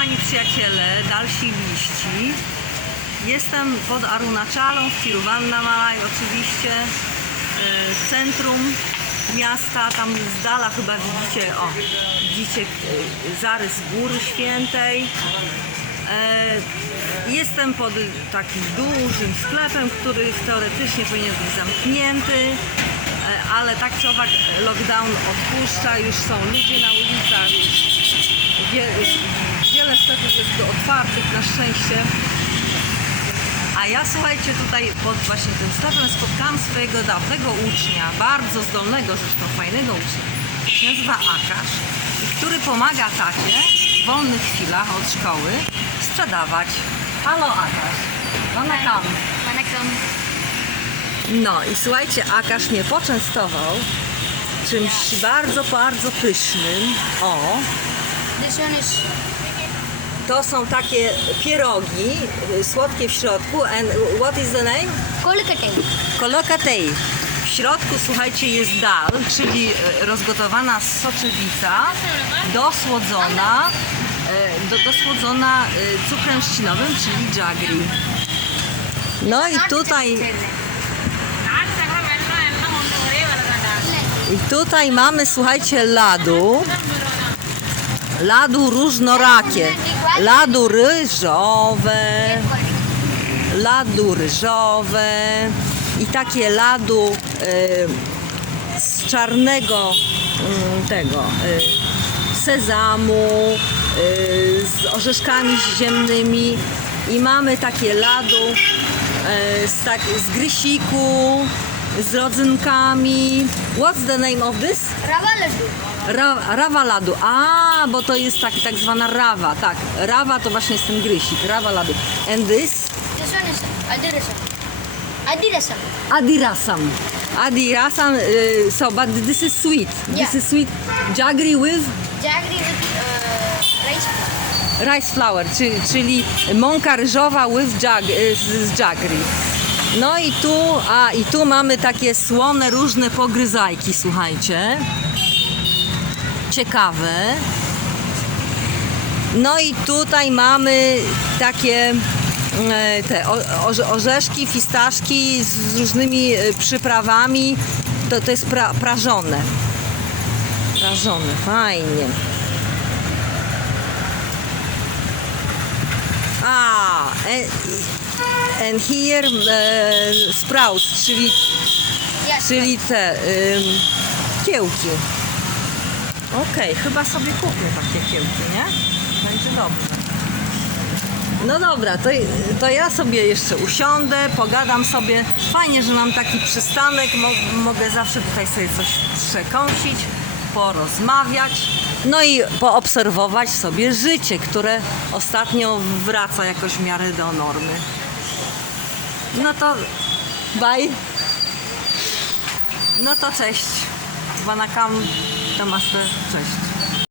kochani przyjaciele, dalsi liści. Jestem pod Arunachalą w Tiruvannamalai oczywiście, e, w centrum miasta, tam z dala chyba widzicie, o, widzicie e, zarys Góry Świętej. E, Jestem pod takim dużym sklepem, który teoretycznie powinien być zamknięty, e, ale tak czy owak lockdown odpuszcza, już są ludzie na ulicach, już wiele jest tu otwartych na szczęście. A ja słuchajcie, tutaj pod właśnie tym sklepem spotkałam swojego dawnego ucznia, bardzo zdolnego zresztą, fajnego ucznia. Nazywa Akasz, który pomaga tacie w wolnych chwilach od szkoły sprzedawać. Halo Akasz, no, Manekam. Manekam. No i słuchajcie, Akasz mnie poczęstował czymś bardzo, bardzo pysznym. O! This one is to są takie pierogi, słodkie w środku. And what is the name? Kolokatej. Kolokatej. W środku, słuchajcie, jest dal, czyli rozgotowana soczewica, dosłodzona, do, dosłodzona cukrem trzcinowym, czyli jaggery. No i tutaj... I tutaj mamy, słuchajcie, ladu. Ladu różnorakie. Ladu ryżowe. Ladu ryżowe. I takie ladu y, z czarnego y, tego y, sezamu, y, z orzeszkami ziemnymi. I mamy takie ladu y, z, tak, z grysiku, z rodzynkami. What's the name of this? Ra, rawa ladu. A, bo to jest tak, tak zwana rawa, tak. Rawa to właśnie jest ten grysik, rawa ladu. And this? This one is adirasam. Adirasam. Adirasam. Adirasam, so but this is sweet. Yeah. This is sweet. Jaggery with? Jaggery with uh, rice flour. Rice flour, czyli, czyli mąka ryżowa with jag, y, z, z jaggery. No i tu, a i tu mamy takie słone różne pogryzajki, słuchajcie. Ciekawe. No i tutaj mamy takie e, te orzeszki, fistaszki z różnymi e, przyprawami. To, to jest pra, prażone. Prażone, fajnie. A, and, and here e, sprouts, czyli, czyli te kiełki. Okej, chyba sobie kupię takie kiełki, nie? Będzie dobrze. No dobra, to, to ja sobie jeszcze usiądę, pogadam sobie. Fajnie, że mam taki przystanek, mo, mogę zawsze tutaj sobie coś przekąsić, porozmawiać. No i poobserwować sobie życie, które ostatnio wraca jakoś w miarę do normy. No to bye. No to cześć. Wanakam, namaste, cześć.